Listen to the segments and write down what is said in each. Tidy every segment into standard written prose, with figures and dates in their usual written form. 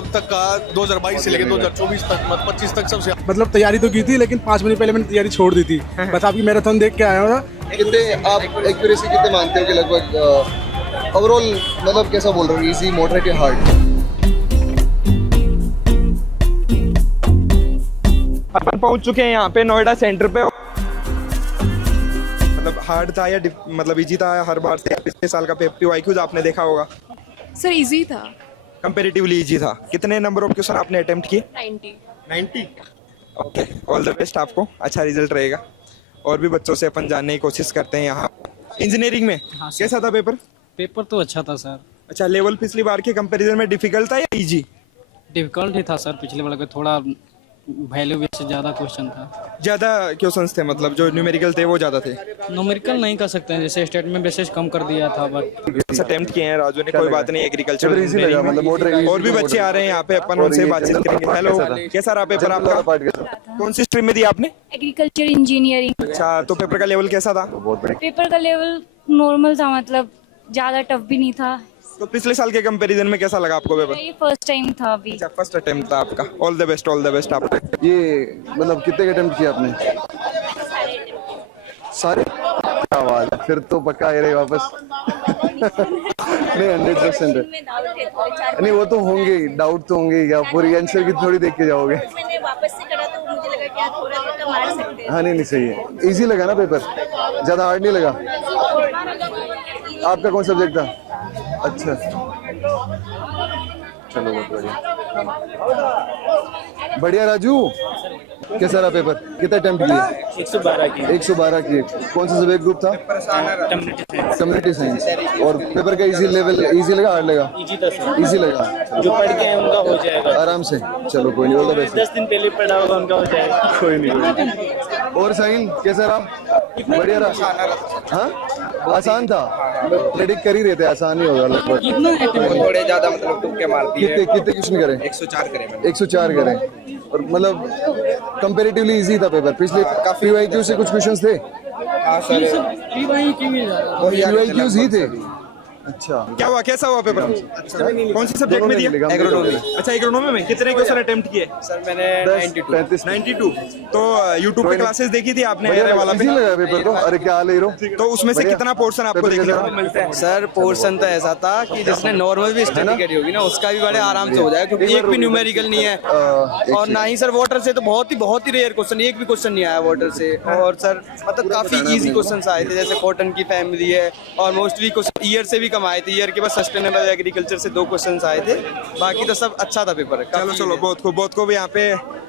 अब तक का 2022 से लेकर 2024 तक 25 तक सबसे मतलब तैयारी तो की थी लेकिन 5 महीने पहले मैंने तैयारी छोड़ दी थी। बस आपकी मैराथन देख के आया था। कितने आप एक्यूरेसी कितने मानते हो कि लगभग ओवरऑल मतलब कैसा बोल रहे हो, इजी मॉडरेट या हार्ड? अपन पहुंच चुके हैं यहाँ पे नोएडा सेंटर पे। मतलब हार्ड था या मतलब इजी था हर बार से? पिछले साल का PYQs आपने देखा होगा। सर इजी था। कंपैरेटिवली इजी था। कितने नंबर ऑफ क्वेश्चन आपने अटेम्प्ट किए? 90। ओके, ऑल द बेस्ट आपको, अच्छा रिजल्ट रहेगा। और भी बच्चों से अपन जानने की कोशिश करते हैं यहाँ। इंजीनियरिंग में कैसा था पेपर? पेपर तो अच्छा था सर। अच्छा, लेवल पिछली बार के कंपैरिजन में डिफिकल्ट था या इजी? डिफिकल्ट ही था सर, पिछले वाले का थोड़ा वैल्यू से ज़्यादा क्वेश्चन था। ज़्यादा क्वेश्चंस थे, मतलब जो न्यूमेरिकल थे वो ज़्यादा थे। न्यूमेरिकल नहीं कर सकते हैं, जैसे स्टेटमेंट बेसिस कम कर दिया था। बट अटेम्प्ट किए हैं राजू ने, कोई बात नहीं। एग्रीकल्चर मतलब और भी बच्चे आ रहे हैं यहाँ पे, अपन उनसे बातचीत करेंगे। हेलो, कैसा रहा पेपर आपका? कौन सी स्ट्रीम में दिया आपने? Agriculture engineering. अच्छा, तो पेपर का लेवल कैसा था? पेपर का लेवल नॉर्मल था, मतलब ज़्यादा टफ भी नहीं था। तो पिछले साल के कंपैरिजन में कैसा लगा आपको पेपर? ये फर्स्ट टाइम था अभी। अच्छा, फर्स्ट अटेम्प्ट था आपका। All the best, all the best आपको। ये मतलब कितने अटेम्प्ट किए आपने? सारे? क्या बात है, फिर तो पक्का आ रहे वापस। नहीं 100% नहीं, वो तो होंगे ही, डाउट तो होंगे ही। क्या पूरी आंसर की थोड़ी देख के जाओगे? मैंने वापस से करा तो मुझे लगा कि थोड़ा धक्का मार सकते हैं। हाँ नहीं सही है। इजी लगा ना पेपर? ज़्यादा हार्ड नहीं लगा? आपका कौन सब्जेक्ट था? अच्छा, चलो बहुत बढ़िया। बढ़िया राजू, कैसा रहा पेपर? कितने अटेम्प्ट किए? 112 किए। कौन सा सब्जेक्ट ग्रुप था? Community science. और पेपर का इजी लेवल इजी लगा हार्ड लगा? इजी लगा। जो पढ़ के उनका हो जाएगा आराम से। चलो कोई नहीं, ऑल द बेस्ट। 10 दिन पहले पढ़ा होगा उनका हो जाएगा। कोई नहीं। और साइन कैसा रहा? बढ़िया रहा। हाँ आसान था, प्रेडिक्ट कर ही रहे थे आसान ही होगा लगभग। थोड़े ज्यादा मतलब तुक्के मार दिए। कितने क्वेश्चन करें? 104 करें। 104 करें। और मतलब कंपैरेटिवली इजी था पेपर। पिछले PYQ से कुछ क्वेश्चंस थे? PYQs ही थे। अच्छा, क्या हुआ, कैसा हुआ पेपर? कौन सी सब्जेक्ट में दिया? एग्रोनॉमी। अच्छा, एग्रोनॉमी में कितने क्वेश्चन अटेम्प्ट किए? सर मैंने 92। तो यूट्यूब पे क्लासेस देखी थी आपने एरे वाला पे? इजी लगा पेपर तो? अरे क्या ले रहे हो? तो उसमें से कितना पोर्शन आपको देखने को मिलता है? सर पोर्शन तो ऐसा था कि जिसने नॉर्मल भी स्टडी करी होगी ना उसका भी बड़े आराम से हो जाएगा, क्योंकि एक भी न्यूमेरिकल नहीं है। और ना ही सर वाटर से तो बहुत ही रेयर क्वेश्चन, एक भी क्वेश्चन नहीं आया वाटर से। और सर मतलब काफी इजी क्वेश्चंस आए थे, जैसे कॉटन की फैमिली है। और मोस्टली क्वेश्चन ईयर से भी कम आए थे। ईयर के बाद सस्टेनेबल एग्रीकल्चर से 2 क्वेश्चंस आए थे। बाकी तो सब अच्छा था पेपर। चलो बहुत खूब यहाँ पे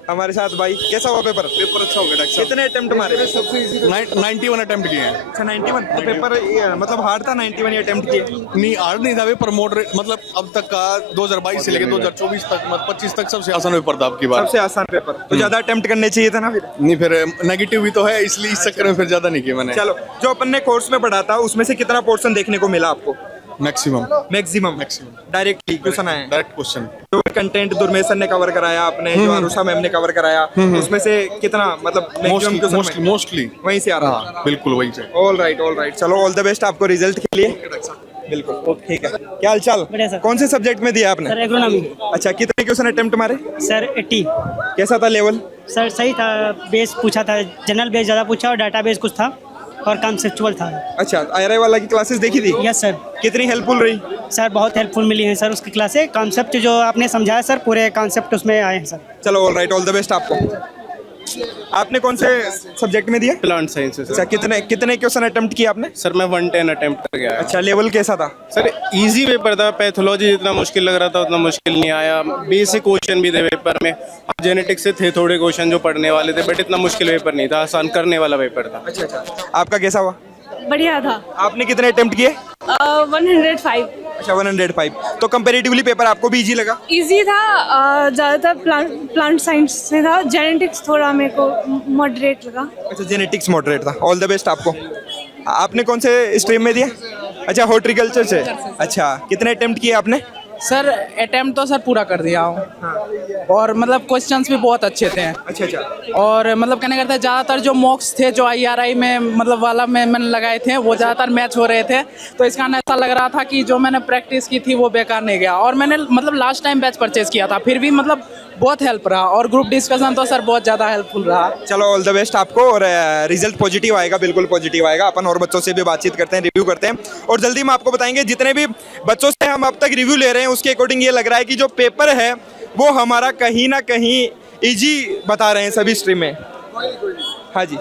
हमारे साथ भाई। कैसा हुआ पेपर? पेपर अच्छा हो गया। कितने अटेम्प्ट मारे? 91 अटेम्प्ट किए हैं। अच्छा 91। तो पेपर मतलब हार्ड था? 91 अटेम्प्ट किए? नहीं हार्ड नहीं था पेपर, मॉडरेट। मतलब अब तक का 2022 से लेकर 2024 तक 25 तक सबसे आसान पेपर था आपकी बार। सबसे आसान पेपर। तो ज्यादा अटेम्प्ट करने चाहिए था ना फिर? नहीं, फिर नेगेटिव भी तो है, इसलिए इस चक्कर में फिर ज्यादा नहीं किया मैंने। चलो, जो अपन ने कोर्स में पढ़ा था उसमें से कितना पोर्शन देखने को मिला आपको? मैक्सिमम डायरेक्ट क्वेश्चन आए? Direct question. जो कंटेंट दुर्मेश सर ने कवर कराया, आपने जो अनुषा मैम ने कवर कराया, उसमें से कितना मतलब मोस्टली वहीं से आ रहा था? बिल्कुल वही से। All right. चलो ऑल द बेस्ट आपको रिजल्ट के लिए। बिल्कुल ठीक है। क्या हाल चाल? कौन से सब्जेक्ट में दिया आपने? Sir agronomy. अच्छा, कितने क्वेश्चन अटेम्प्ट मारे? सर 80। कैसा था लेवल? सर सही था। बेस पूछा था, जनरल बेस ज़्यादा पूछा और डाटा बेस कुछ था और कॉन्सेप्चुअल था। अच्छा, IRI वाला की क्लासेस देखी थी? Yes sir. कितनी हेल्पफुल रही? सर बहुत हेल्पफुल मिली है सर उसकी क्लासें। कॉन्सेप्ट जो आपने समझाया सर, पूरे कॉन्सेप्ट उसमें आए हैं सर। चलो all right, all the best आपको। आपने कौन से सब्जेक्ट में दिया? Plant science. अच्छा, कितने क्वेश्चन अटेम्प्ट किए आपने? सर मैं 110 अटेम्प्ट कर गया। अच्छा, लेवल कैसा था? सर इजी पेपर था। पैथोलॉजी जितना मुश्किल लग रहा था उतना मुश्किल नहीं आया। बेसिक क्वेश्चन भी थे पेपर में। जेनेटिक्स से थे थोड़े क्वेश्चन जो पढ़ने वाले थे, बट इतना मुश्किल पेपर नहीं था, आसान करने वाला पेपर था। अच्छा, आपका कैसा हुआ? बढ़िया था। आपने कितने अटेम्प्ट किए? 105। अच्छा 105। तो कंपैरेटिवली पेपर आपको भी इजी लगा? इजी था। ज़्यादातर प्लांट साइंस से था। जेनेटिक्स थोड़ा मेरे को मॉडरेट लगा। अच्छा, जेनेटिक्स मॉडरेट था। ऑल द बेस्ट आपको। आपने कौन से स्ट्रीम में दिया? अच्छा, हॉर्टिकल्चर से। अच्छा, कितने अटेम्प्ट किए आपने? सर अटेम्प्ट तो सर पूरा कर दिया हूँ और मतलब क्वेश्चंस भी बहुत अच्छे थे। अच्छा अच्छा। और मतलब कहने करते ज़्यादातर जो मॉक्स थे जो IRI में मतलब वाला में मैंने लगाए थे वो ज़्यादातर मैच हो रहे थे, तो इस कारण ऐसा लग रहा था कि जो मैंने प्रैक्टिस की थी वो बेकार नहीं गया। और मैंने मतलब लास्ट टाइम बैच परचेज किया था, फिर भी मतलब बहुत हेल्प रहा। और ग्रुप डिस्कशन तो सर बहुत ज़्यादा हेल्पफुल रहा। चलो ऑल द बेस्ट आपको, और रिजल्ट पॉजिटिव आएगा, बिल्कुल पॉजिटिव आएगा। अपन और बच्चों से भी बातचीत करते हैं, रिव्यू करते हैं, और जल्दी हम आपको बताएंगे। जितने भी बच्चों से हम अब तक रिव्यू ले रहे हैं उसके अकॉर्डिंग ये लग रहा है कि जो पेपर है वो हमारा कहीं ना कहीं इजी बता रहे हैं सभी स्ट्रीम में। हाँ जी,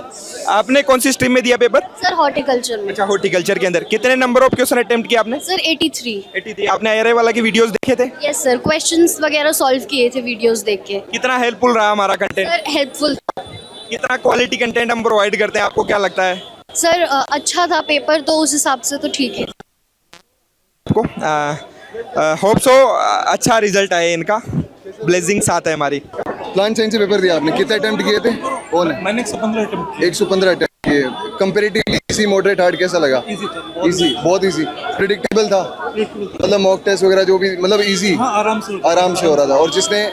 आपने कौन सी स्ट्रीम में दिया पेपर? सर हॉर्टिकल्चर में। अच्छा, हॉर्टिकल्चर के अंदर कितने नंबर ऑफ क्वेश्चन अटेम्प्ट किया आपने? सर 83। 83। आपने IRI वाला की वीडियोस देखे थे? यस सर, क्वेश्चंस वगैरह सॉल्व किए थे वीडियोस देख के। कितना हेल्पफुल रहा हमारा कंटेंट? Sir helpful. कितना क्वालिटी कंटेंट हम प्रोवाइड करते हैं, आपको क्या लगता है? सर अच्छा था पेपर, तो उस हिसाब से तो ठीक है। आपको होप सो अच्छा रिजल्ट आए इनका, ब्लेसिंग साथ है हमारी। प्लांट साइंस से पेपर दिया आपने, कितने अटेम्प्ट किए थे? मैंने 115 अटेम्प्ट किए। कंपैरेटिवली इजी मॉडरेट हार्ड कैसा लगा? इजी, बहुत इजी, प्रिडिक्टेबल था, मतलब मॉक टेस्ट वगैरह जो भी मतलब इजी, आराम से हो रहा था। और जिसने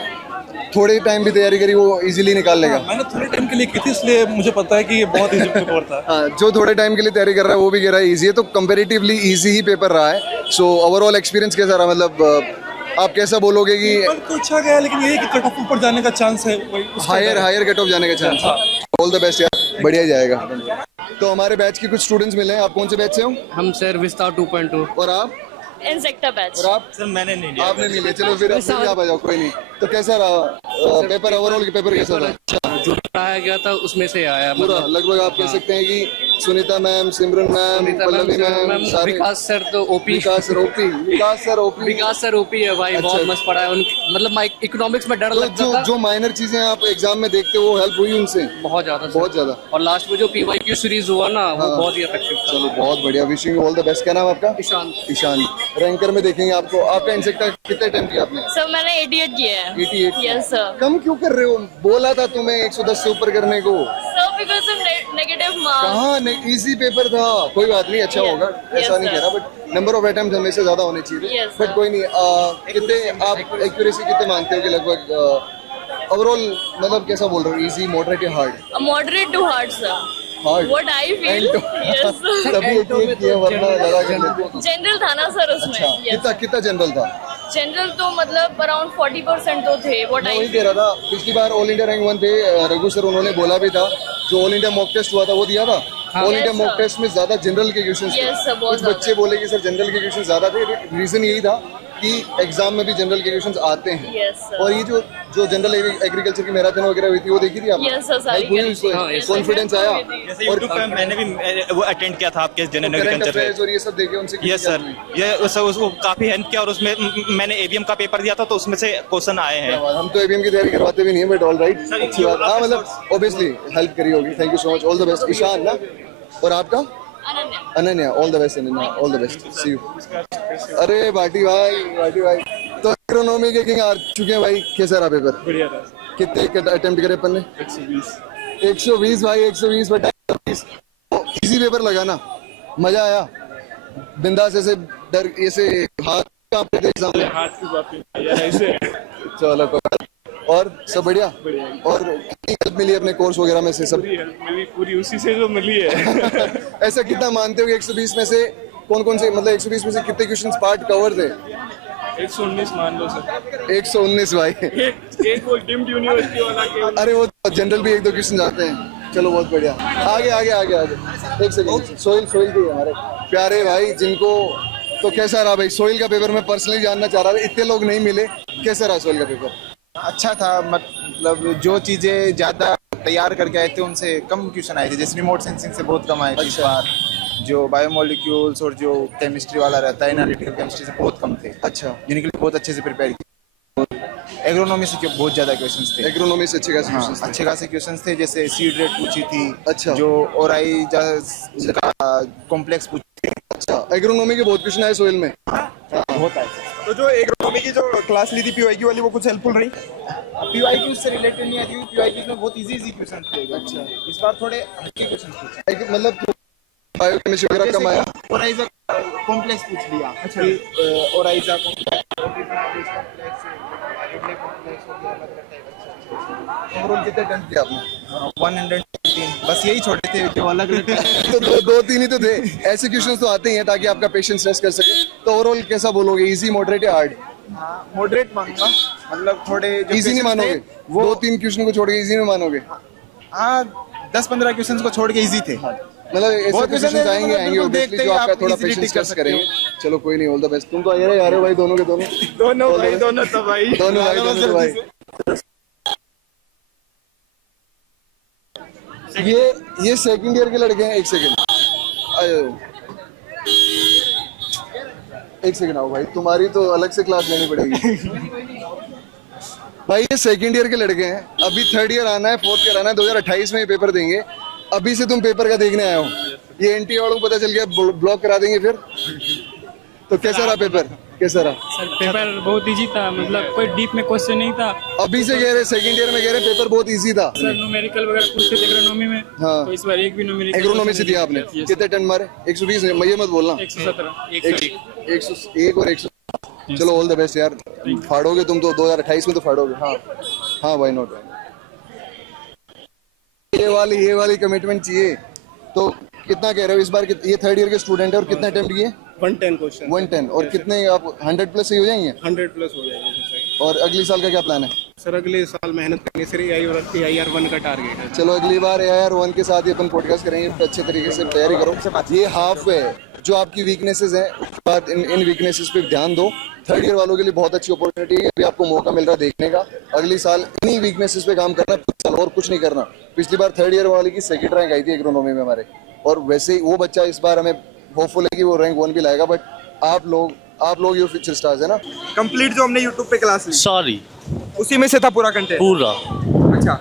थोड़े टाइम भी तैयारी करी वो इजीली निकाल लेगा। मैंने थोड़े टाइम के लिए की थी, इसलिए मुझे पता है कि ये बहुत इजी पेपर था। हाँ, जो थोड़े टाइम के लिए तैयारी कर रहा है वो भी कह रहा है इजी है, तो कंपैरेटिवली इजी ही पेपर रहा है। सो ओवरऑल एक्सपीरियंस कैसा रहा, मतलब आप कैसा बोलोगे कि तो अच्छा गया, लेकिन ये कि कट ऑफ ऊपर जाने का चांस है, हायर कट ऑफ जाने का चांस? ऑल द बेस्ट यार, बढ़िया जाएगा। तो हमारे बैच के कुछ स्टूडेंट्स मिले हैं। आप कौन से बैच से हो? हम सर विस्तार 2.2। और आप? इंसेक्टर बैच। और आप? सर मैंने नहीं लिया। आपने नहीं लिया, चलो फिर आप आ जाओ, कोई नहीं। तो कैसा रहा पेपर, ओवरऑल के पेपर कैसा रहा? जो पढ़ाया गया था उसमें से आया, पूरा लगभग आप कह सकते हैं कि सुनीता मैम, सिमरन मैम, पल्लवी मैम, सारे। विकास सर तो ओपी। विकास सर ओपी है भाई, बहुत मस्त पढ़ा है। मतलब इकोनॉमिक्स में डर लगता था। जो माइनर चीजें आप एग्जाम में देखते हो वो हेल्प हुई उनसे? बहुत ज्यादा। और लास्ट में जो PYQ सीरीज हुआ ना, वो बहुत ही इफेक्टिव था। चलो बहुत बढ़िया, wishing you all the best. क्या नाम आपका? ईशान। रैंकर में देखेंगे आपको। आपका इंसेक्टर कितने टाइम किया आपने? सर मैंने 88 किया है। 88? Yes sir. कम क्यों कर रहे हो? बोला था तुम्हें 110 से ऊपर करने को। Sir because of negative marks. कहाँ इजी पेपर था, कोई बात नहीं, अच्छा होगा, ऐसा नहीं कह रहा, बट नंबर ऑफ अटेम्प्ट हमेशा ज्यादा होने चाहिए। बट कोई नहीं। कितने आप एक्यूरेसी कितने मानते हो कि लगभग ओवरऑल मतलब कैसा बोल रहे हो, इजी, मॉडरेट या hard? Moderate to hard sir. Hard what I feel. Yes तभी एक किया, वरना ज्यादा कर लेते। जनरल था ना सर उसमें। अच्छा, कितना जनरल था? जनरल तो मतलब अराउंड 40% तो थे। व्हाट मैं आई वही कह रहा था, पिछली बार ऑल इंडिया रैंक 1 थे रघु सर, उन्होंने बोला भी था, जो ऑल इंडिया मॉक टेस्ट हुआ था वो दिया था। ऑल इंडिया मॉक टेस्ट में ज्यादा जनरल के क्वेश्चन थे। Yes, sir, बहुत कुछ बच्चे बोले कि सर जनरल के क्वेश्चन ज्यादा थे। रीजन यही था कि एग्जाम में भी जनरल के क्वेश्चन आते हैं। Yes, sir. और ये जो जनरल एग्रीकल्चर की मैराथन वगैरह हुई थी वो देखी थी आपने? Yes, sir, सारी कॉन्फिडेंस आया? और मैंने भी वो अटेंड किया था आपके जनरल एग्रीकल्चर और ये सब देखे उनसे? यस सर, ये उसको काफी हेल्प किया, और उसमें मैंने ABM का पेपर दिया था तो उसमें से क्वेश्चन आए हैं। हम तो ABM की तैयारी करवाते भी नहीं है, बट ऑल राइट, अच्छी बात। हाँ मतलब ऑब्वियसली हेल्प करी होगी। Thank you so much, all the best. Ishaan ना? और आपका? Ananya. All the best Ananya, all the best, see you. अरे बाटी भाई तो इकोनॉमी के किंग आ चुके हैं भाई। कैसा रहा पेपर? बढ़िया रहा। कितने अटेम्प्ट करे अपन ने? 120 भाई, 120 बटा 20। इजी पेपर लगा ना? मजा आया? बिंदास ऐसे डर ऐसे हाथ कांपते थे एग्जाम में? हाथ की बात नहीं यार, ऐसे। चलो, और सब बढ़िया? और कितनी हेल्प मिली अपने कोर्स वगैरह में से? सब मिली पूरी उसी से जो मिली है। ऐसा कितना मानते हो कि 120 में से कौन से, मतलब 120 में से कितने क्वेश्चंस पार्ट कवर थे? 119 मान लो सर। 119 भाई। एक वो डीम्ड यूनिवर्सिटी वाला के। अरे वो जनरल भी 1-2 क्वेश्चन आते हैं। चलो बहुत बढ़िया। आगे। एक सेकंड, सोहिल भी हमारे प्यारे भाई, जिनको तो कैसा रहा भाई सोहिल का पेपर? मैं पर्सनली जानना चाह रहा था, इतने लोग नहीं मिले, कैसा रहा सोहिल का पेपर? अच्छा था, मतलब जो चीज़ें ज़्यादा तैयार करके आए थे उनसे कम क्वेश्चन आए थे। जैसे रिमोट सेंसिंग से बहुत कम आए थे इस बार। जो बायोमोलिक्यूल्स और जो केमिस्ट्री वाला रहता है, एनालिटिकल केमिस्ट्री से बहुत कम थे। अच्छा, जिनके लिए बहुत अच्छे से प्रिपेयर किया। एग्रोनॉमी से बहुत ज़्यादा क्वेश्चन थे। एग्रोनॉमी से अच्छे खासे क्वेश्चन थे। अच्छे खासे क्वेश्चन थे, जैसे सीड रेट पूछी थी। अच्छा। जो ओराई कॉम्प्लेक्स पूछी थी। अच्छा, एग्रोनॉमी के बहुत क्वेश्चन आए सोहिल में? बहुत आए। तो जो एग्रोनॉमी की जो क्लास ली थी PYQ वाली, वो कुछ हेल्पफुल रही? PYQ से रिलेटेड नहीं आती, PYQ में बहुत इजी क्वेश्चन थे। अच्छा, इस बार थोड़े हल्के क्वेश्चन पूछे। मतलब बायोकेमिस्ट्री वगैरह कम आया? ओराइजा कॉम्प्लेक्स पूछ लिया। अच्छा। ओराइजा कॉम्प्लेक्स, ओवरऑल कितने अटेम्प्ट किए आपने? 113, बस यही छोटे थे जो अलग अलग। तो दो तीन ही तो थे। ऐसे क्वेश्चंस तो आते ही हैं ताकि आपका पेशेंस रेस्ट कर सके। तो ओवरऑल कैसा बोलोगे, इजी, मॉडरेट या हार्ड? मॉडरेट मानूंगा, मतलब थोड़े जो इजी नहीं questions मानोगे? थे, वो 2-3 क्वेश्चन को छोड़ के इजी नहीं मानोगे? हाँ 10-15 क्वेश्चंस को छोड़ के इजी थे। मतलब ऐसे बहुत क्वेश्चंस question आएंगे मतलब बिल्कुल obviously, देखते ही जो आपका आप थोड़ा easily पेशेंस tick कर टेस्ट सकते हो। करेंगे। चलो कोई नहीं, ऑल द बेस्ट। तुम तो आ रहे हो भाई, दोनों के दोनों। दोनों भाई, दोनों तो भाई, दोनों भाई, दोनों तो भाई। ये सेकंड ईयर के लड़के हैं। एक सेकंड आओ भाई, तुम्हारी तो अलग से क्लास लेनी पड़ेगी। भाई ये सेकंड ईयर के लड़के हैं, अभी थर्ड ईयर आना है, फोर्थ ईयर आना है, 2028 में ये पेपर देंगे। अभी से तुम पेपर का देखने आए हो। ये एनटी वालों को पता चल गया, ब्लॉक करा देंगे फिर। तो कैसा रहा पेपर? कैसा रहा? सर पेपर बहुत इजी था, मतलब कोई डीप में क्वेश्चन नहीं था। अभी से कह रहे, सेकंड ईयर में कह रहे पेपर बहुत इजी था। सर न्यूमेरिकल वगैरह पूछते थे एग्रोनॉमी में। हाँ। तो इस बार एक भी न्यूमेरिकल एग्रोनॉमी से दिया आपने? कितने अटेम्प्ट मारे? 120? ये मत बोलना। 117 101 और 100। चलो ऑल द बेस्ट यार, फाड़ोगे तुम तो 2028 में तो फाड़ोगे। हाँ हाँ, व्हाई नॉट। ये वाली कमिटमेंट चाहिए। तो कितना कह रहे हो इस बार? ये थर्ड ईयर के स्टूडेंट है और कितने अटेम्प्ट किए? 110 क्वेश्चन। 110। और कितने आप 100 प्लस ही हो जाएंगे? 100 प्लस हो जाएगा। और अगले साल का क्या प्लान है? सर अगले साल मेहनत करने से AIR 1 का टारगेट है। चलो अगली बार AIR 1 के साथ ही अपन पॉडकास्ट करेंगे। अच्छे तरीके से तैयारी करो। ये हाफ है, जो आपकी वीकनेसेस हैं, उसके बाद इन वीकनेसेस पे ध्यान दो। थर्ड ईयर वालों के लिए बहुत अच्छी अपॉर्चुनिटी है, अभी आपको मौका मिल रहा है देखने का। अगली साल इन्हीं वीकनेसेस पे काम करना, साल और कुछ नहीं करना। पिछली बार थर्ड ईयर वाली की सेकंड रैंक आई थी एग्रोनॉमी में हमारे, और वैसे ही वो बच्चा इस बार हमें होपफुल है कि वो रैंक 1 भी लाएगा। बट आप लोग ये फ्यूचर स्टार्स है ना। कंप्लीट जो हमने यूट्यूब पे क्लास ली, सॉरी उसी में से था पूरा कंटेंट? पूरा। अच्छा,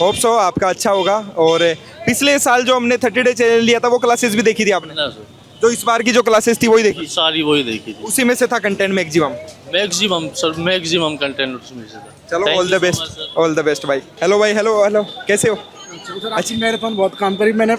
होप सो आपका अच्छा होगा। और पिछले साल जो हमने 30 डे चैलेंज लिया था वो क्लासेस भी देखी थी आपने? ना सर, तो इस बार की जो क्लासेस थी वही देखी? सारी वही देखी थी। उसी में से था कंटेंट मैक्सिमम मैक्सिमम कंटेंट उसमें से था। चलो all the best, all the best भाई। हेलो भाई, हेलो कैसे हो? अच्छी मैराथन बहुत काम करी मैंने,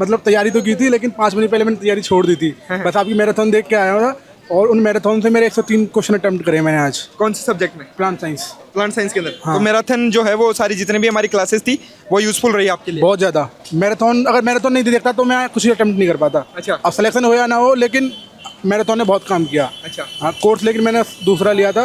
मतलब तैयारी तो की थी लेकिन 5 मिनट पहले मैंने तैयारी छोड़ दी थी। बस आपकी मैराथन देख के आया हूँ और उन मैराथन से मेरे 103 क्वेश्चन अटेम्प्ट करे मैंने आज। कौन से सब्जेक्ट में? Plant science. प्लांट साइंस के अंदर। हाँ। तो मैराथन जो है वो सारी जितने भी हमारी क्लासेस थी वो यूजफुल रही आपके लिए? बहुत ज़्यादा। मैराथन, अगर मैराथन नहीं देखता तो मैं कुछ ही अटेम्प्ट नहीं कर पाता। अच्छा। अब सिलेक्शन हो या ना हो, लेकिन मैराथन ने बहुत काम किया। अच्छा। हाँ, कोर्स लेकिन मैंने दूसरा लिया था।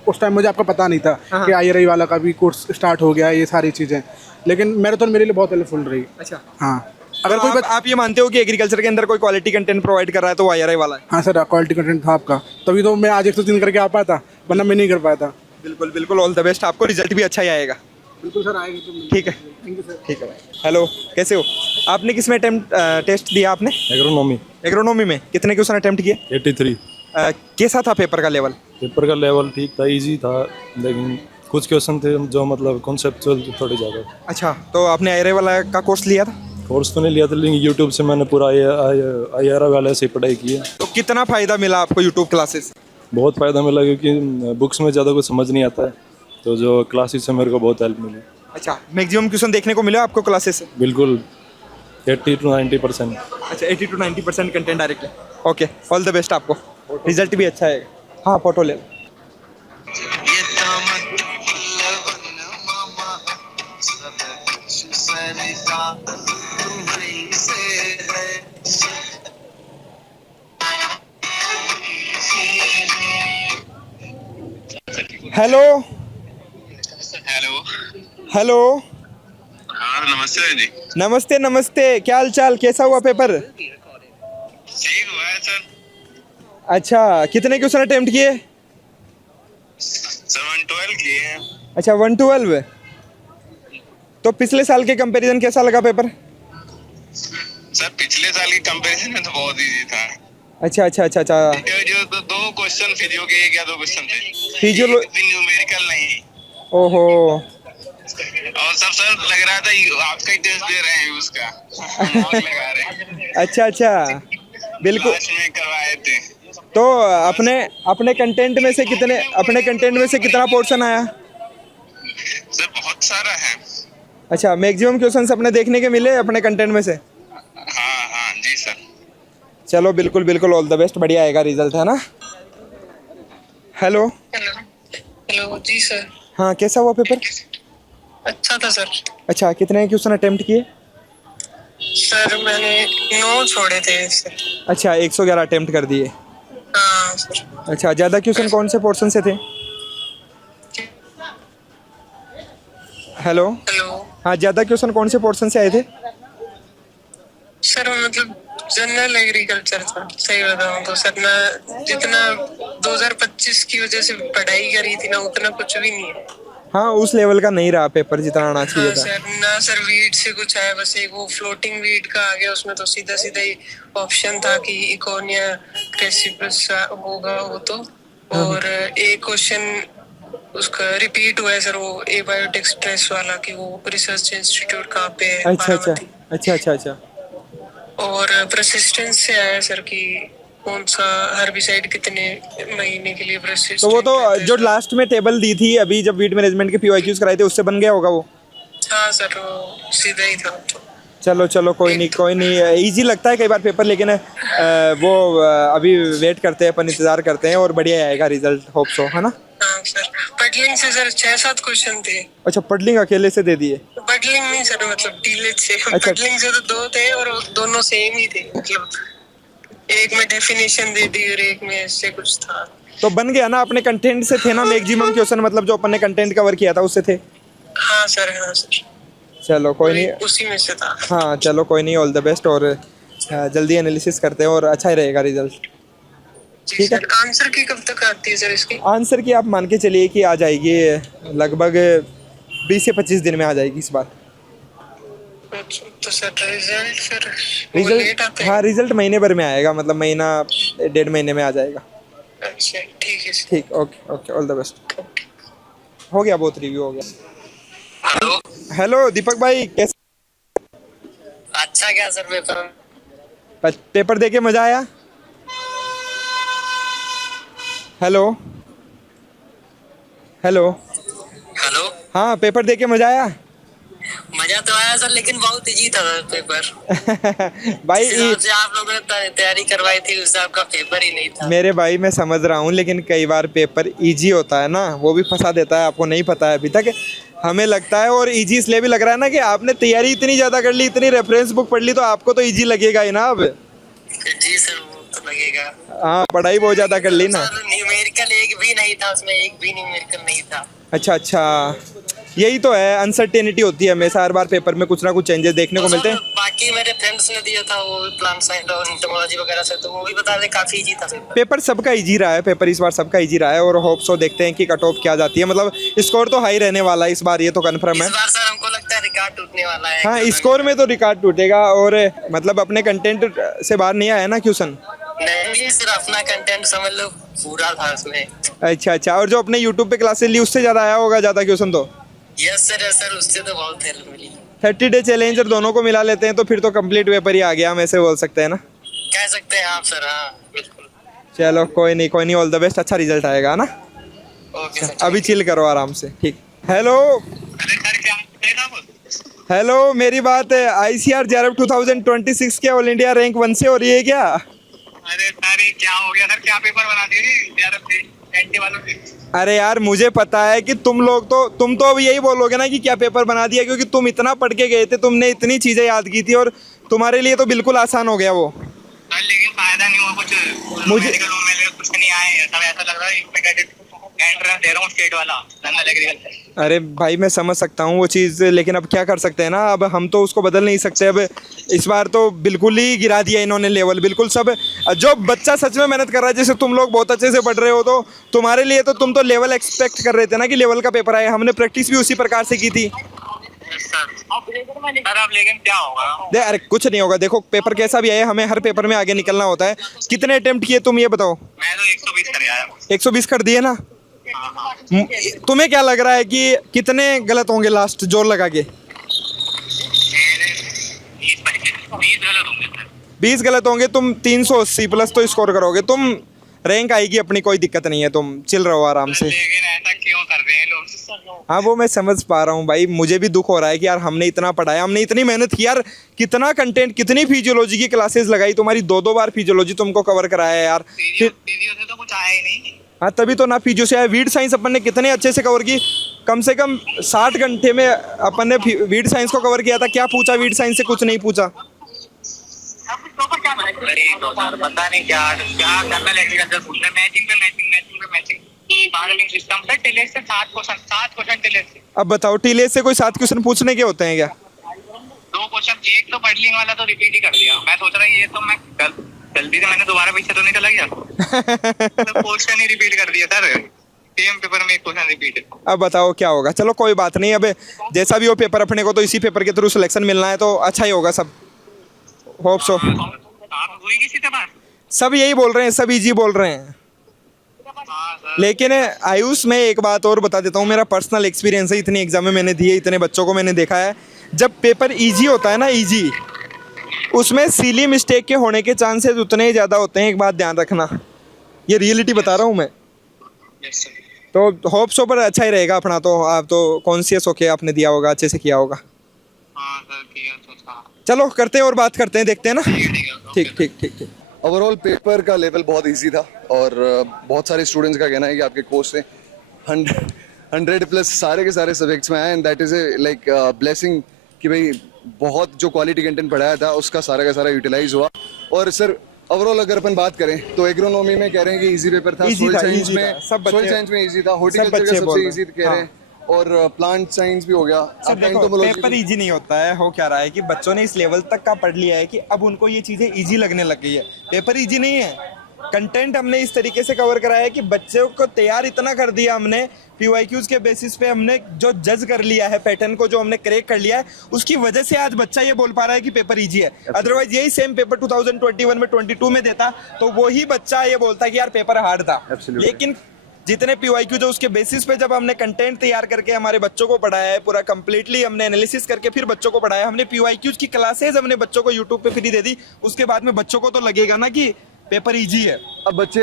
उस टाइम मुझे आपका पता नहीं था कि IRI वाला का भी कोर्स स्टार्ट हो गया, ये सारी चीज़ें। लेकिन मैराथन मेरे लिए बहुत हेल्पफुल रही। अच्छा। हाँ, अगर तो कोई आप ये मानते हो कि एग्रीकल्चर के अंदर कोई क्वालिटी कंटेंट प्रोवाइड कर रहा है तो वो IRI वाला है? हाँ सर, क्वालिटी कंटेंट था आपका, तभी तो मैं आज 103 करके आ पाया था, वरना मैं नहीं कर पाया था। बिल्कुल बिल्कुल, ऑल द बेस्ट। आपको रिजल्ट भी अच्छा ही आएगा। बिल्कुल सर, आएगा तो। ठीक है, थैंक यू सर। ठीक है। हेलो, कैसे हो? आपने किस में टेस्ट दिया आपने? एग्रोनॉमी में कितने क्वेश्चन अटेम्प्ट किए? 83। कैसा था पेपर का लेवल? पेपर का लेवल ठीक था, इजी था, लेकिन कुछ क्वेश्चन थे जो मतलब कॉन्सेप्चुअल थोड़े ज़्यादा। अच्छा, तो आपने IRI वाला का कोर्स लिया था? कोर्स तो नहीं लिया था, लेकिन यूट्यूब से मैंने पूरा IRI वाले से पढ़ाई की है। तो कितना फ़ायदा मिला आपको यूट्यूब क्लासेस? बहुत फ़ायदा मिला, क्योंकि बुक्स में ज़्यादा कुछ समझ नहीं आता है, तो जो क्लासेस से मेरे को बहुत हेल्प मिली। अच्छा, मैक्सिमम क्वेश्चन देखने को मिला आपको क्लासेस से? बिल्कुल, 80 to 90%। अच्छा, 80 to 90% content directly. Okay, all the best आपको, रिजल्ट भी अच्छा है। हाँ, फोटो ले लो। Hello hello. हाँ नमस्ते जी। नमस्ते नमस्ते, क्या हाल चाल, कैसा हुआ पेपर? ठीक हुआ है सर। अच्छा, कितने क्वेश्चन अटेम्प्ट किए? सर 112 किए हैं। अच्छा, 112। तो पिछले साल के कंपैरिजन कैसा लगा पेपर? सर पिछले साल के कंपैरिजन में तो बहुत इजी था। अच्छा अच्छा अच्छा अच्छा। जो दो क्वेश्चन फिजियो के, क्या 2 क्वेश्चन थे? फिजियो न्यूमेरिकल नहीं। ओहो। और सब सर लग रहा था आपका ही टेस्ट दे रहे हैं उसका। मौज लगा रहे हैं। अच्छा अच्छा, बिल्कुल। लास्ट में करवाए थे। तो अपने कंटेंट में से कितना पोर्शन आया? सर बहुत सारा है। अच्छा, मैक्सिमम क्वेश्चंस अपने देखने के मिले अपने कंटेंट में से? हाँ हाँ जी सर। चलो बिल्कुल बिल्कुल ऑल द बेस्ट, बढ़िया आएगा रिजल्ट, है ना। हेलो हेलो जी सर। हाँ, कैसा हुआ पेपर? अच्छा था सर। अच्छा, कितने क्वेश्चन अटेम्प्ट किए? सर मैंने 9 छोड़े थे सर। अच्छा, 111 अटेम्प्ट कर दिए। हाँ सर। अच्छा, ज़्यादा क्वेश्चन कौन से पोर्शन से थे? Hello hello. हाँ, ज़्यादा क्वेश्चन कौन से पोर्शन से आए थे? सर मतलब जनरल एग्रीकल्चर था, सही बताऊं तो सर ना, जितना 2025 की वजह से पढ़ाई करी थी ना उतना कुछ भी नहीं है। हाँ, उस लेवल का नहीं रहा पेपर जितना आना चाहिए हाँ था। सर, ना सर वीट से कुछ आया, बस एक वो फ्लोटिंग वीट का आ गया, उसमें तो सीधा सीधा ही ऑप्शन था कि इकोनिया क्रेसिपस होगा वो तो। और एक क्वेश्चन उसका रिपीट हुआ है सर, वो ए बायोटिक्स प्रेस वाला कि वो रिसर्च इंस्टीट्यूट कहाँ पे है, अच्छा अच्छा बारामती। अच्छा अच्छा अच्छा। और परसिस्टेंस से आया सर कि कौन सा हर्बिसाइड कितने महीने के लिए परसिस्ट। तो वो तो जो लास्ट में टेबल दी थी अभी जब वीट मैनेजमेंट के पीवाईक्यूज कराए थे उससे बन गया होगा वो। हाँ सर, वो सीधा ही था तो। चलो चलो, कोई नहीं, इजी लगता है कई बार पेपर, लेकिन वो अभी वेट करते हैं अपन, इंतजार करते हैं और बढ़िया आएगा रिजल्ट, होप सो, है ना। हाँ सर, पडलिंग से सर 6-7 क्वेश्चन थे। अच्छा, पडलिंग अकेले से दे दिए? पडलिंग नहीं सर, मतलब टीलेट से। अच्छा। पडलिंग से तो 2 थे और दोनों सेम ही थे, मतलब एक में डेफिनेशन दे दी और एक में ऐसे कुछ था। तो बन गया ना, अपने कंटेंट से थे ना मैक्सिमम क्वेश्चन, मतलब जो अपन ने कंटेंट कवर किया था उससे थे। हाँ सर, हाँ सर। चलो कोई नहीं, उसी में से था। हाँ चलो कोई नहीं, ऑल द बेस्ट, और जल्दी एनालिसिस करते हैं और अच्छा ही रहेगा रिजल्ट। ठीक है। आंसर की कब तक आती है सर इसकी? आंसर की आप मान के चलिए कि आ जाएगी लगभग 20 से 25 दिन में आ जाएगी इस बार। तो सर रिजल्ट फिर रिजल्ट, हाँ रिजल्ट महीने भर में आएगा, मतलब महीना 1.5 महीने में आ जाएगा। अच्छा ठीक है। ठीक, okay okay, all the best. हो गया, बहुत रिव्यू हो गया। हेलो हेलो दीपक भाई, कैसे? अच्छा क्या सर पेपर? पेपर दे के मजा आया? Hello hello hello. हाँ, पेपर दे के मजा आया? मजा तो आया सर, लेकिन बहुत इजी था पेपर। भाई जिस हिसाब से आप लोगों ने तैयारी करवाई थी उस हिसाब का पेपर ही नहीं था। मेरे भाई, मैं समझ रहा हूँ, लेकिन कई बार पेपर इजी होता है ना, वो भी फंसा देता है, आपको नहीं पता है अभी तक, हमें लगता है। और इजी इसलिए भी लग रहा है ना कि आपने तैयारी इतनी ज़्यादा कर ली, इतनी रेफरेंस बुक पढ़ ली, तो आपको तो इजी लगेगा ही ना अब। जी सर, वो तो लगेगा। हाँ, पढ़ाई बहुत ज़्यादा कर ली ना। न्यूमेरिकल एक भी नहीं था उसमें, एक भी न्यूमेरिकल नहीं था। अच्छा अच्छा, यही तो है, अनसर्टेनिटी होती है हमेशा, हर बार पेपर में कुछ ना कुछ चेंजेस देखने को मिलते हैं। बाकी मेरे फ्रेंड्स ने दिया था वो प्लांट साइंस और एंटोमोलॉजी वगैरह से, तो वो भी बता दे काफी इजी था पेपर सबका इजी रहा है, पेपर इस बार सबका इजी रहा है, और होप सो देखते हैं कि कट ऑफ क्या जाती है, मतलब स्कोर तो हाई रहने वाला है इस बार, ये तो कंफर्म है। इस बार सर हमको लगता है रिकॉर्ड टूटने वाला है। हाँ, स्कोर में तो रिकॉर्ड टूटेगा, और मतलब अपने कंटेंट से बाहर नहीं आया ना क्वेश्चन। नहीं, सिर्फ अपना कंटेंट समझ लो पूरा था उसमें। अच्छा अच्छा, और जो अपने यूट्यूब पे क्लासेस ली उससे ज़्यादा आया होगा ज़्यादा क्वेश्चन तो? यस सर, उससे तो बहुत हेल्प मिली। 30 डे चैलेंज और दोनों को मिला लेते हैं तो फिर तो कंप्लीट पेपर ही आ गया, हम ऐसे बोल सकते हैं ना। कह सकते हैं आप सर, हाँ बिल्कुल। चलो कोई नहीं, ऑल द बेस्ट, अच्छा रिजल्ट आएगा ना। ओके सर, अभी चिल करो आराम से, ठीक। हेलो हेलो, मेरी बात ICAR JRF 2026 के ऑल इंडिया रैंक 1 से हो रही है क्या? अरे सर क्या हो गया सर, क्या पेपर बना दिए JRF से, एंटी वालों से? अरे यार, मुझे पता है कि तुम तो अब यही बोलोगे ना कि क्या पेपर बना दिया, क्योंकि तुम इतना पढ़ के गए थे, तुमने इतनी चीज़ें याद की थी, और तुम्हारे लिए तो बिल्कुल आसान हो गया वो। लेकिन फायदा नहीं हुआ कुछ, मुझे कुछ नहीं आए, सब ऐसा लग रहा है एंट्रेंस दे रहा हूँ स्टेट वाला जनरल एग्रीकल्चर। अरे भाई, मैं समझ सकता हूँ वो चीज़, लेकिन अब क्या कर सकते हैं ना, अब हम तो उसको बदल नहीं सकते। अब इस बार तो बिल्कुल ही गिरा दिया इन्होंने लेवल, बिल्कुल सब। जो बच्चा सच में मेहनत कर रहा है, जैसे तुम लोग बहुत अच्छे से पढ़ रहे हो, तो तुम्हारे लिए तो तुम तो लेवल एक्सपेक्ट कर रहे थे ना कि लेवल का पेपर आए, हमने प्रैक्टिस भी उसी प्रकार से की थी। अब लेकिन क्या होगा? अरे कुछ नहीं होगा, देखो पेपर कैसा भी आए, हमें हर पेपर में आगे निकलना होता है। कितने अटेम्प्ट किए तुम ये बताओ? मैं तो 120 कर आया। 120 कर दिए ना? तुम्हें क्या लग रहा है कि कितने गलत होंगे लास्ट जोर लगा के? 20 गलत होंगे। तुम 380 प्लस तो स्कोर करोगे, तुम रैंक आएगी अपनी, कोई दिक्कत नहीं है, तुम चिल रहो आराम से। लेकिन ऐसा क्यों कर रहे हैं लोग। हाँ वो मैं समझ पा रहा हूँ भाई, मुझे भी दुख हो रहा है कि यार हमने इतना पढ़ाया, हमने इतनी मेहनत की यार, कितना कंटेंट, कितनी फिजियोलॉजी की क्लासेस लगाई, तुम्हारी 2-2 बार फिजियोलॉजी तुमको कवर कराया है यार। फिर से तो कुछ आया ही नहीं। हाँ तभी तो ना फिजियो से आया। वीड साइंस अपन ने कितने अच्छे से कवर की, कम से कम 60 घंटे में अपन ने वीड साइंस को कवर किया था। क्या पूछा वीड साइंस से? कुछ नहीं पूछा। पता नहीं क्या जनरल एग्रीकल्चर पूछ रहे, मैचिंग पे मैचिंग पार्लिंग सिस्टम से टिलेट से 7 क्वेश्चन टिलेट से। अब बताओ टिलेट से कोई 7 क्वेश्चन पूछने के होते हैं क्या? 2 क्वेश्चन, एक तो बडलिंग वाला तो रिपीट ही कर दिया। मैं सोच रहा ये तो मैं गलती से मैंने दोबारा पीछे तो नहीं चला गया। तो क्वेश्चन ही रिपीट कर दिया सर, सेम पेपर में एक क्वेश्चन रिपीट। अब बताओ क्या होगा। चलो कोई बात नहीं, अब जैसा भी हो पेपर अपने को तो इसी पेपर के थ्रू सिलेक्शन मिलना है तो अच्छा ही होगा सब। Hope so. सब यही बोल रहे हैं, सब इजी बोल रहे हैं। लेकिन आयुष मैं एक बात और बता देता हूँ, मेरा पर्सनल एक्सपीरियंस है, इतने एग्जाम में मैंने दिए, इतने बच्चों को मैंने देखा है, जब पेपर इजी होता है ना, इजी, उसमें सिली मिस्टेक के होने के चांसेस उतने ही ज़्यादा होते हैं। एक बात ध्यान रखना, ये रियलिटी बता रहा हूँ मैं। तो होप सो पर अच्छा ही रहेगा अपना। तो आप तो कॉन्शियस होके आपने दिया होगा, अच्छे से किया होगा। चलो करते हैं और बात करते हैं, देखते हैं ना। ठीक ठीक ठीक ठीक। ओवरऑल पेपर का लेवल बहुत इजी था और बहुत सारे स्टूडेंट्स का कहना है कि आपके कोर्स से 100+ सारे के सारे सब्जेक्ट्स में आए and that is a like blessing कि भाई बहुत जो क्वालिटी कंटेंट पढ़ाया था उसका सारा का सारा यूटिलाइज हुआ। और सर ओवरऑल अगर अपन बात करें तो एग्रोनॉमी में कह रहे हैं कि इजी पेपर था, सोइल साइंस में इजी था, हॉर्टिकल्चर का सबसे इजी कह रहे हैं, और प्लांट साइंस भी हो गया। सब देखो पेपर इजी नहीं होता है, हो क्या रहा है कि बच्चों ने इस लेवल तक का पढ़ लिया है कि अब उनको ये चीजें इजी लगने लग गई है। पेपर इजी नहीं है, कंटेंट हमने इस तरीके से कवर कराया है कि बच्चों को तैयार इतना कर दिया हमने, PYQs के बेसिस पे हमने जो जज कर लिया है, पैटर्न को जो हमने क्रैक कर लिया है, उसकी वजह से आज बच्चा ये बोल पा रहा है कि पेपर इजी है। अदरवाइज यही सेम पेपर 2021 में 22 में देता तो वही बच्चा ये बोलता कि यार पेपर हार्ड था। लेकिन जितने PYQ जो उसके बेसिस पे जब हमने कंटेंट तैयार करके हमारे बच्चों को पढ़ाया है, पूरा कंप्लीटली हमने एनालिसिस करके फिर बच्चों को पढ़ाया, हमने PYQs की क्लासेस हमने बच्चों को यूट्यूब पे फ्री दे दी, उसके बाद में बच्चों को तो लगेगा ना कि पेपर इजी है। अब बच्चे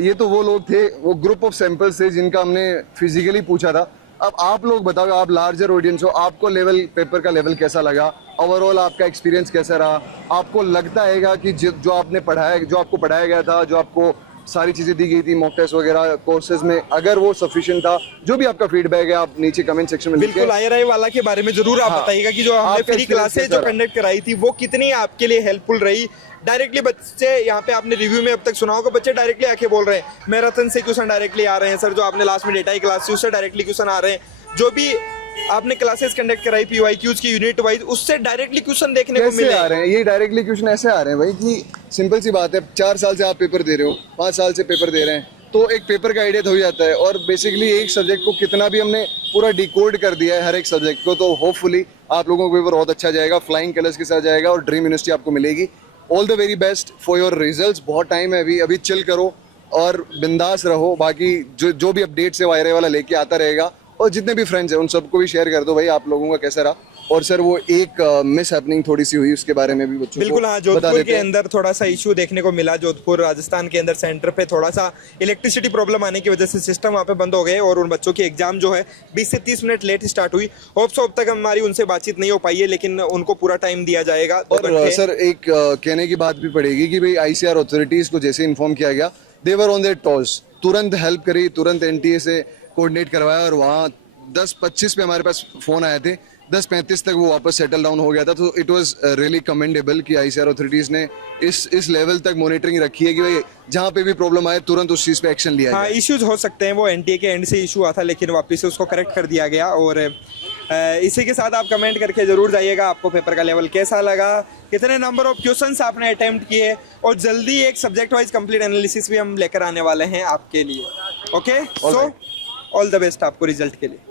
ये तो वो लोग थे, वो ग्रुप ऑफ सैंपल्स थे जिनका हमने फिजिकली पूछा था। अब आप लोग बताओ, आप लार्जर ऑडियंस हो, आपको लेवल पेपर का लेवल कैसा लगा, ओवरऑल आपका एक्सपीरियंस कैसा रहा? आपको लगता है कि जो आपने पढ़ाया, जो आपको पढ़ाया गया था, जो आपको सारी चीज़ें दी गई थी मॉक टेस्ट वगैरह कोर्सेज में, अगर वो सफिशिएंट था? जो भी आपका फीडबैक है आप नीचे कमेंट सेक्शन में बिल्कुल IRI वाला के बारे में जरूर आप बताइएगा कि जो हमने फ्री क्लासेस जो कंडक्ट कराई थी वो कितनी आपके लिए हेल्पफुल रही। डायरेक्टली बच्चे यहाँ पे आपने रिव्यू में अब तक सुना होगा, बच्चे डायरेक्टली आके बोल रहे हैं मैराथन से क्वेश्चन डायरेक्टली आ रहे हैं सर, जो आपने लास्ट में डेटा की क्लास थी उससे डायरेक्टली क्वेश्चन आ रहे हैं, जो भी आपने क्लासेस कंडक्ट कराई PYQs की यूनिट वाइज उससे डायरेक्टली क्वेश्चन देखने को मिले आ रहे हैं। ये डायरेक्टली क्वेश्चन ऐसे आ रहे हैं भाई कि सिंपल सी बात है, 4 साल से आप पेपर दे रहे हो, 5 साल से पेपर दे रहे हैं, तो एक पेपर का आइडिया हो जाता है। और बेसिकली एक सब्जेक्ट को कितना भी हमने पूरा डिकोड कर दिया है हर एक सब्जेक्ट को, तो होपफुली आप लोगों को पेपर बहुत अच्छा जाएगा, फ्लाइंग कलर्स के साथ जाएगा और ड्रीम यूनिवर्सिटी आपको मिलेगी। All the very best for your results. बहुत टाइम है अभी चिल करो और बिंदास रहो। बाकी जो भी अपडेट्स है IRI वाला लेके आता रहेगा, और जितने भी फ्रेंड्स हैं उन सबको भी शेयर कर दो भाई आप लोगों का कैसा रहा। और सर वो एक मिस हैपनिंग थोड़ी सी हुई, उसके बारे में भी बच्चों बिल्कुल को हाँ, जोधपुर के अंदर थोड़ा सा इशू देखने को मिला। जोधपुर राजस्थान के अंदर सेंटर पे थोड़ा सा इलेक्ट्रिसिटी प्रॉब्लम आने की वजह से सिस्टम वहाँ पे बंद हो गए और उन बच्चों की एग्जाम जो है 20 से 30 मिनट लेट स्टार्ट हुई। होप सो अब तक हमारी उनसे बातचीत नहीं हो पाई है, लेकिन उनको पूरा टाइम दिया जाएगा। और सर एक कहने की बात भी पड़ेगी कि भाई ICAR अथॉरिटीज को जैसे इन्फॉर्म किया गया, दे वर ऑन देयर टॉस, तुरंत हेल्प करी, तुरंत NTA से कोऑर्डिनेट करवाया और वहाँ 10:25 पे हमारे पास फोन आए थे, 10:35 तक वो वापस सेटल डाउन हो गया था। तो इट वाज रियली कमेंडेबल कि ICAR अथॉरिटीज ने इस लेवल तक मॉनिटरिंग रखी है कि भाई जहाँ पे भी प्रॉब्लम आए तुरंत उस चीज़ पे एक्शन लिया जाए। हाँ, इश्यूज हो सकते हैं, वो NTA के एंड से इशू आता लेकिन वापस से उसको करेक्ट कर दिया गया। और इसी के साथ आप कमेंट करके जरूर जाइएगा आपको पेपर का लेवल कैसा लगा, कितने नंबर ऑफ क्वेश्चंस आपने अटेम्प्ट किए, और जल्दी एक सब्जेक्ट वाइज कंप्लीट एनालिसिस भी हम लेकर आने वाले हैं आपके लिए। Okay, so all the best आपको रिजल्ट के लिए।